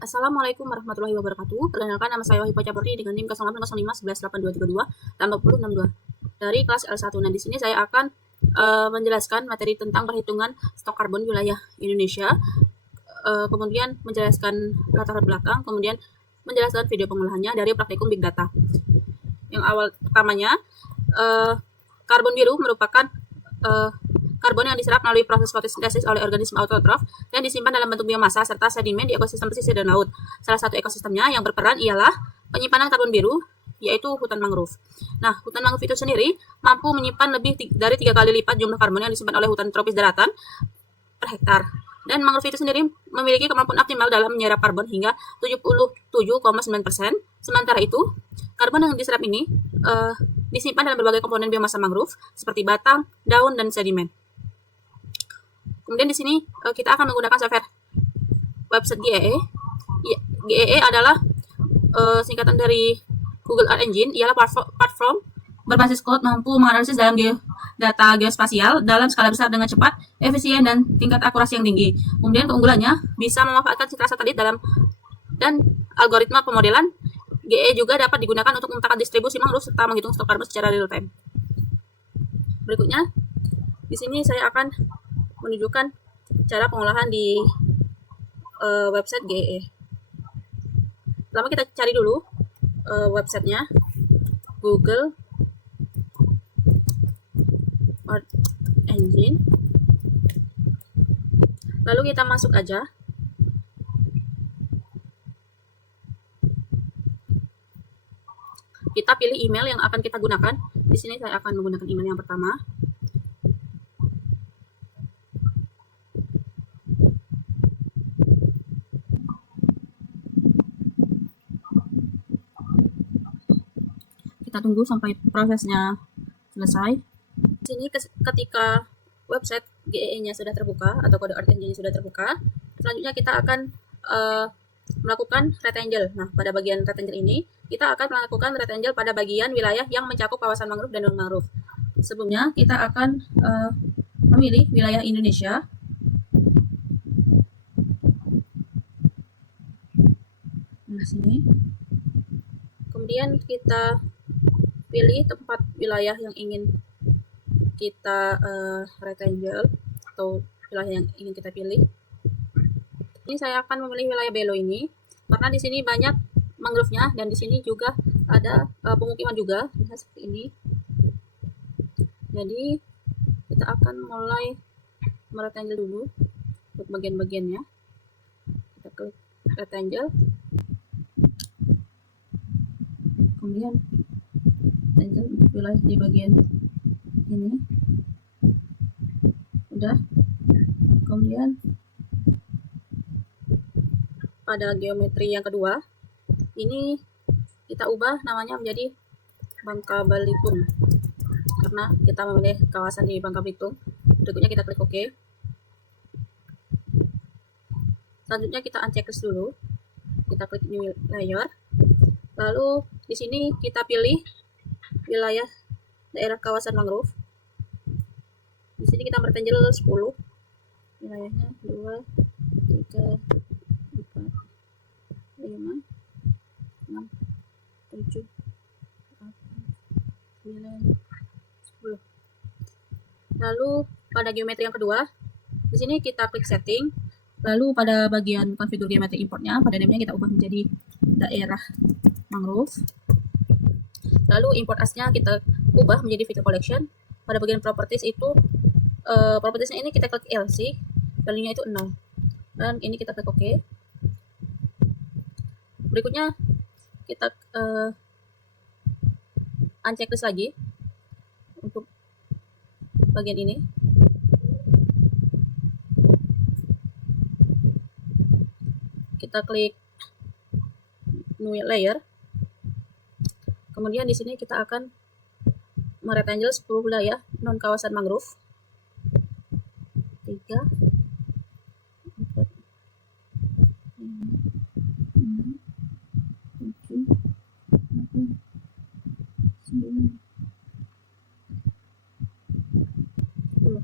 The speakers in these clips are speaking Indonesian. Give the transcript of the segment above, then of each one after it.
Assalamualaikum warahmatullahi wabarakatuh. Perkenalkan, nama saya Wahyu Pacapurni dengan NIM 0805118232 dan 4062 dari kelas L1. Nah, di sini saya akan menjelaskan materi tentang perhitungan stok karbon wilayah Indonesia, kemudian menjelaskan latar belakang, kemudian menjelaskan video pengolahannya dari praktikum Big Data. Yang awal pertamanya, karbon biru merupakan karbon yang diserap melalui proses fotosintesis oleh organisme autotrof dan disimpan dalam bentuk biomasa serta sedimen di ekosistem pesisir dan laut. Salah satu ekosistemnya yang berperan ialah penyimpanan karbon biru, yaitu hutan mangrove. Nah, hutan mangrove itu sendiri mampu menyimpan lebih dari 3 kali lipat jumlah karbon yang disimpan oleh hutan tropis daratan per hektar. Dan mangrove itu sendiri memiliki kemampuan optimal dalam menyerap karbon hingga 77,9%. Sementara itu, karbon yang diserap ini disimpan dalam berbagai komponen biomasa mangrove seperti batang, daun, dan sedimen. Kemudian di sini kita akan menggunakan software website GEE. GEE adalah singkatan dari Google Earth Engine, ialah platform berbasis cloud mampu menganalisis dalam data geospasial dalam skala besar dengan cepat, efisien, dan tingkat akurasi yang tinggi. Kemudian keunggulannya bisa memanfaatkan citra satelit dan algoritma pemodelan. GEE juga dapat digunakan untuk memetakan distribusi mangrove serta menghitung stok karbon secara real time. Berikutnya, di sini saya akan menunjukkan cara pengolahan di website GEE. Pertama kita cari dulu websitenya, Google Earth Engine. Lalu kita masuk aja. Kita pilih email yang akan kita gunakan. Di sini saya akan menggunakan email yang pertama. Kita tunggu sampai prosesnya selesai. Di sini ketika website GEE-nya sudah terbuka atau kode Earth Engine sudah terbuka, selanjutnya kita akan melakukan rectangle. Nah, pada bagian rectangle ini kita akan melakukan rectangle pada bagian wilayah yang mencakup kawasan mangrove dan non-mangrove. Sebelumnya kita akan memilih wilayah Indonesia. Nah, sini. Kemudian kita pilih tempat wilayah yang ingin kita rectangle atau wilayah yang ingin kita pilih. Ini saya akan memilih wilayah Belo ini karena di sini banyak mangrove-nya dan di sini juga ada pemukiman juga, seperti ini. Jadi kita akan mulai merectangle dulu untuk bagian-bagiannya. Kita klik rectangle. Kemudian rectangle untuk wilayah di bagian ini. Udah. Kemudian pada geometri yang kedua, ini kita ubah namanya menjadi Bangka Belitung karena kita memilih kawasan di Bangka Belitung. Berikutnya kita klik OK. Selanjutnya kita uncheck list dulu. Kita klik new layer. Lalu di sini kita pilih wilayah daerah kawasan mangrove. Di sini kita rectangle 10. Wilayahnya 2, 3, 4, 5, 6, 7, 8, 9, 10. Lalu pada geometri yang kedua, di sini kita klik setting. Lalu pada bagian konfigur geometri importnya, pada namanya kita ubah menjadi daerah mangrove. Lalu import as-nya kita ubah menjadi feature collection. Pada bagian properties itu, propertiesnya ini kita klik LC, value-nya itu 0. Dan ini kita klik OK. Berikutnya kita uncheck list lagi untuk bagian ini. Kita klik new layer. Kemudian di sini kita akan merectangle 10 wilayah non kawasan mangrove. 3, 4, 5, 6, 7, 8, 9, 10.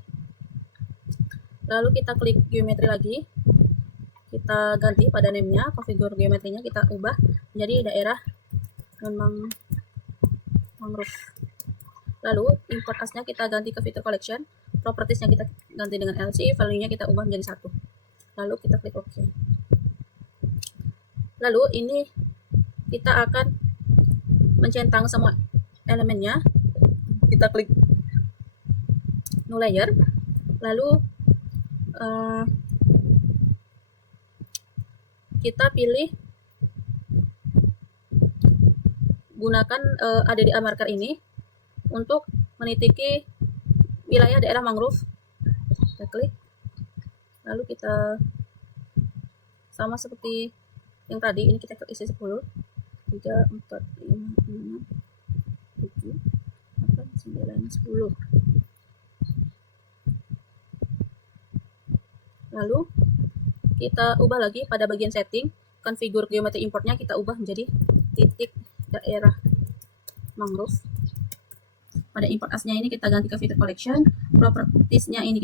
Lalu kita klik geometri lagi. kita ganti pada name-nya, konfigur geometrinya kita ubah menjadi daerah non-mangrove. Lalu import as-nya kita ganti ke feature collection, properties-nya kita ganti dengan LC, value-nya kita ubah menjadi 1. Lalu kita klik OK. Lalu ini kita akan mencentang semua elemennya. Kita klik new layer, lalu kita pilih gunakan ADDA marker ini untuk menitiki wilayah daerah mangrove. Kita klik, lalu kita sama seperti yang tadi, ini kita klik isi 10, 3, 4, 5, 6, 7, 8, 9, 10. Lalu kita ubah lagi pada bagian setting, konfigur geometri importnya kita ubah menjadi titik daerah mangrove. Pada import as-nya ini kita ganti ke feature collection, properties-nya ini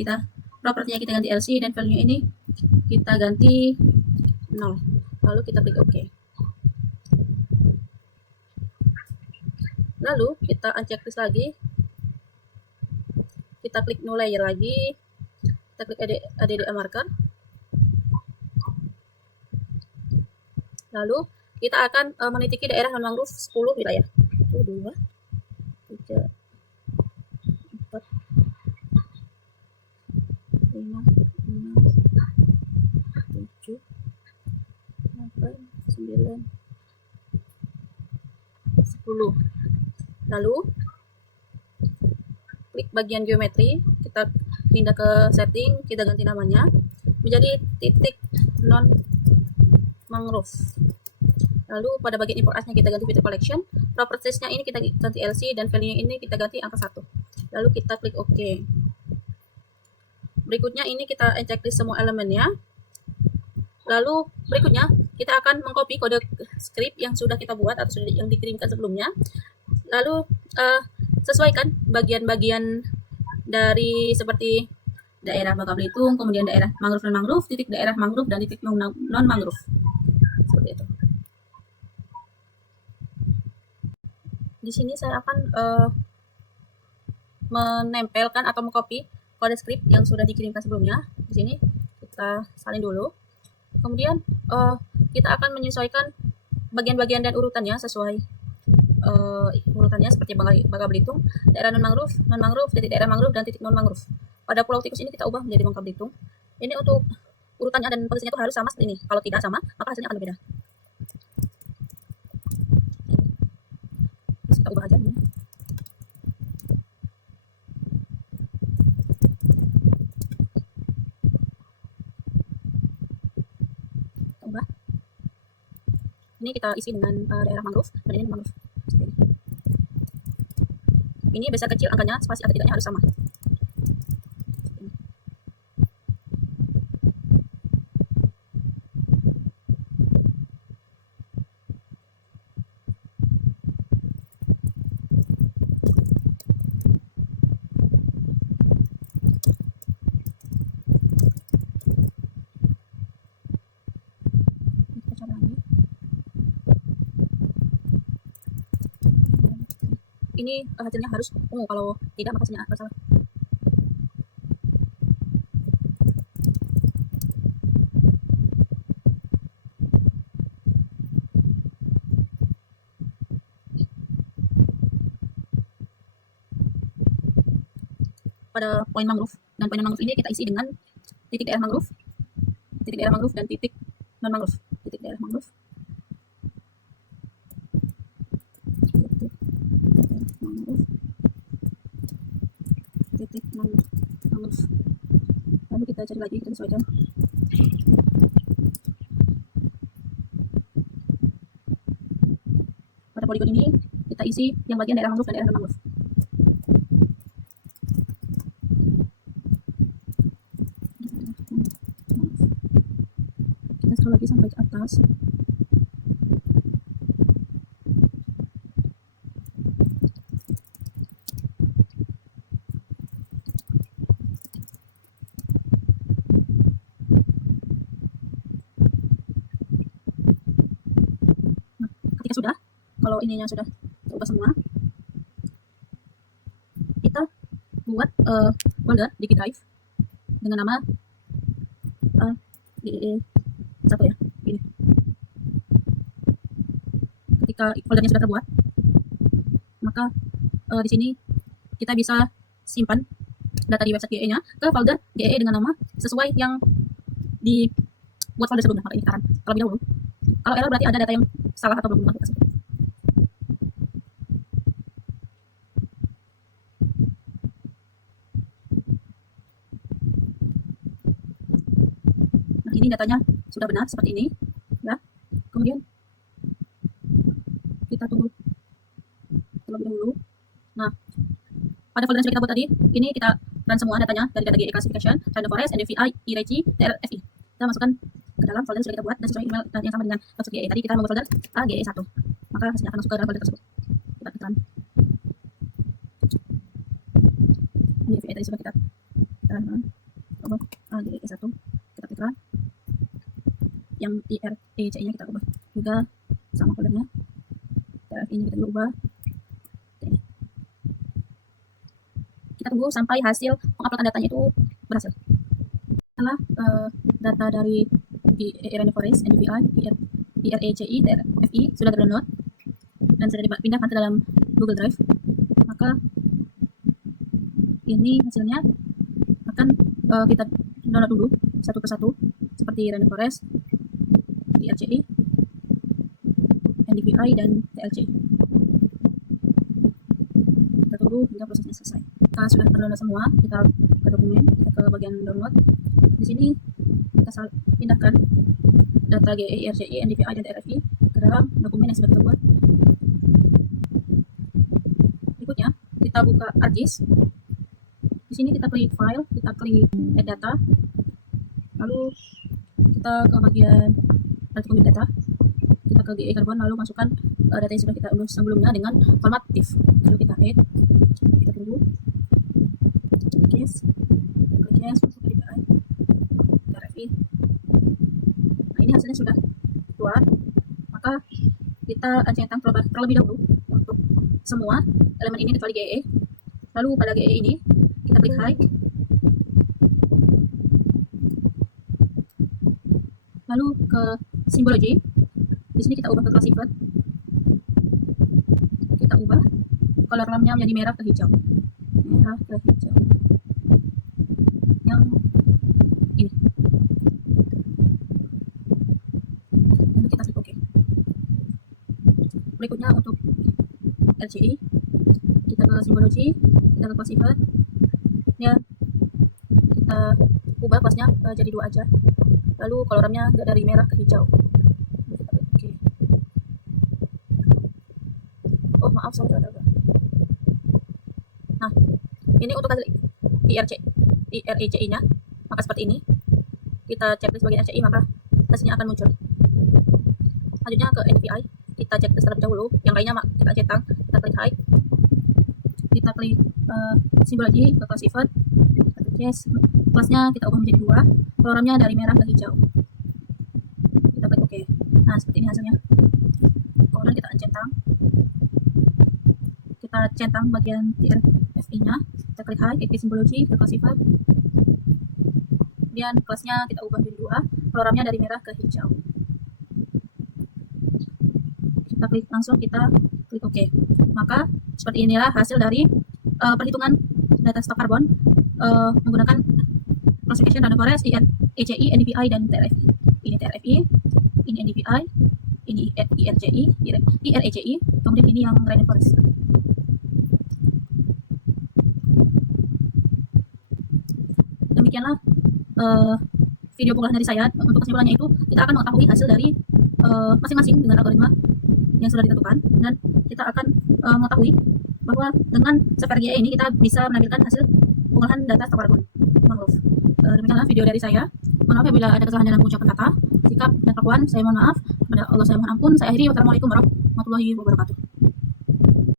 property-nya kita ganti LC, dan value-nya ini kita ganti 0. Lalu kita klik OK. Lalu kita uncheck list lagi, kita klik new layer lagi, kita klik ADDA marker. Lalu kita akan menitiki daerah non-mangrove 10 wilayah. 1, 2, 3, 4, 5, 6, 7, 8, 9, 10. Lalu klik bagian geometri, kita pindah ke setting, kita ganti namanya menjadi titik non-mangrove. Lalu pada bagian import as-nya kita ganti feature collection, properties-nya ini kita ganti LC, dan value-nya ini kita ganti angka 1. Lalu kita klik OK. Berikutnya ini kita checklist semua elemennya. Lalu berikutnya kita akan mengcopy kode script yang sudah kita buat atau sudah yang dikirimkan sebelumnya. Lalu sesuaikan bagian-bagian dari seperti daerah Bangka Belitung, kemudian daerah mangrove non-mangrove, titik daerah mangrove, dan titik non-mangrove. Seperti itu. Di sini saya akan menempelkan atau mengcopy kode script yang sudah dikirimkan sebelumnya. Di sini kita salin dulu. Kemudian kita akan menyesuaikan bagian-bagian dan urutannya sesuai urutannya seperti Bangka Belitung, daerah non-mangrove, titik daerah mangrove, dan titik non-mangrove. Pada Pulau Tikus ini kita ubah menjadi Bangka Belitung. Ini untuk urutannya dan posisinya itu harus sama seperti ini. Kalau tidak sama, maka hasilnya akan berbeda. Kita ubah aja ini. Kita ubah. Ini kita isi dengan daerah mangrove, dan ini mangrove. Ini besar kecil angkanya, spasi atau tidaknya harus sama. Ini hasilnya harus ungu, kalau tidak maka hasilnya salah. Pada poin mangrove dan poin non-mangrove ini kita isi dengan titik daerah mangrove, dan titik non-mangrove, titik daerah mangrove, titik non-mangrove. Lalu kita cari lagi, kita sesuaikan. Pada poligon ini kita isi yang bagian daerah mangrove dan daerah non-mangrove. Kita scroll lagi sampai ke atas. Ya sudah, kalau ininya sudah terubah semua, kita buat folder di G Drive dengan nama GE1 ya. Ini. Ketika foldernya sudah terbuat, maka di sini kita bisa simpan data di website GE-nya ke folder GE dengan nama sesuai yang dibuat folder sebelumnya. Maka ini kita akan terlebih dahulu. Kalau error berarti ada data yang salah atau belum dimasukkan. Nah, ini datanya sudah benar seperti ini, ya. Kemudian kita tunggu terlebih dahulu. Nah, pada folder yang sudah kita buat tadi, ini kita run semua datanya dari data GE classification, random forest, NDVI, IRG, TRFI. Kita masukkan ke dalam folder yang sudah kita buat dan sesuai email yang sama dengan website GE. Tadi kita membuat folder GE1, maka hasilnya akan masuk ke dalam folder tersebut. Kita klik run. NDVI tadi sudah kita run. GE1, kita klik run. Yang IRECI-nya kita ubah juga sama foldernya. TRFI-nya kita juga ubah. Kita tunggu sampai hasil penguploadan datanya itu berhasil. Setelah data dari Random Forest, NDVI, IRECI, TRFI sudah terdownload dan sudah dipindahkan ke dalam Google Drive, maka ini hasilnya akan kita download dulu satu persatu seperti Random Forest, IRCI, NDVI, dan TLC. Kita tunggu hingga prosesnya selesai. Kita sudah terdownload semua, kita ke dokumen, kita ke bagian download. Di sini kita pindahkan data GE, IRCI, NDVI, dan TRFI ke dalam dokumen yang sudah kita buat. Berikutnya, kita buka ArcGIS. Di sini kita klik file, kita klik add data, lalu kita ke bagian artikel data, kita ke GE Carbon, lalu masukkan data yang sudah kita unduh sebelumnya dengan format TIFF. Lalu kita add, kita tunggu, yes, masuk ke DPI, TRFI. Nah, ini hasilnya sudah keluar, maka kita centang terlebih dahulu untuk semua elemen ini kecuali GE. Lalu pada GE ini kita klik hide, lalu ke simbology. Di sini kita ubah ke classified, kita ubah color lamnya menjadi merah ke hijau, merah ke hijau yang ini, lalu kita klik OK. Berikutnya untuk RCI, kita ke simbology, kita ke classified, ya kita ubah kelasnya jadi 2 aja, lalu colornya dari merah ke hijau. Oh maaf, salah. Nah, ini untuk hasil IRECI nya, maka seperti ini. Kita checklist bagian RCI, maka hasilnya akan muncul. Selanjutnya ke NDVI, kita checklist terlebih dahulu, yang lainnya kita centang, kita klik hide, kita klik simbology, ke classified, kita klik yes, kelasnya kita ubah menjadi 2, colornya dari merah ke hijau, kita klik OK. Nah, seperti ini hasilnya. Kemudian kita uncentang, kita centang bagian TRFI-nya, kita klik hide, klik simbology, ke classified, kemudian kelasnya kita ubah menjadi 2, colornya dari merah ke hijau, kita klik langsung, kita klik OK. Maka seperti inilah hasil dari perhitungan data stok karbon menggunakan classification random forest, IRECI, NDVI, dan TRFI. Ini TRFI, ini NDVI, ini IRCI, IRECI, kemudian ini yang random forest. Demikianlah video pengolahan dari saya. Untuk kesimpulannya itu, kita akan mengetahui hasil dari masing-masing dengan algoritma yang sudah ditentukan, dan kita akan mengetahui bahwa dengan software GE ini kita bisa menampilkan hasil pengolahan data stok karbon mangrove. Demikianlah video dari saya. Mohon maaf apabila ada kesalahan dalam ucapan kata, sikap, dan kelakuan. Saya mohon maaf. Kepada Allah saya mohon ampun. Saya akhiri. Wassalamualaikum warahmatullahi wabarakatuh.